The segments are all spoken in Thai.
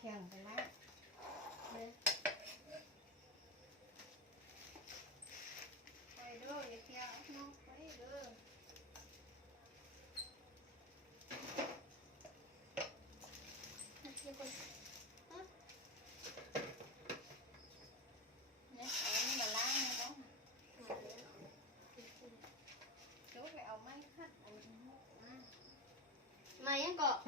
แข็งไปแล้วเลยไปเด้ออย่าเที่ยวน้องไปเด้อเนี่ยเอานี่มาล้างนะน้องเดี๋ยวไปเอาไม้ขัดอันนี้มา มายังเกาะ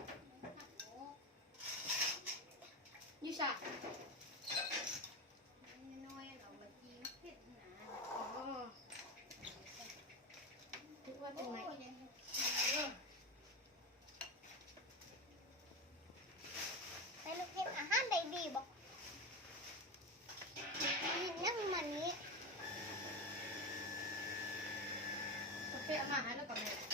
ยูชา น้อยเรามาจีนเผ็ดหนา อ๋อคิดว่าเป็นไม้ ไปลูกเห็นอาหารได้ดีบอกมีนั่งมันนี้ โอเคเอามาให้แล้วก่อนเลย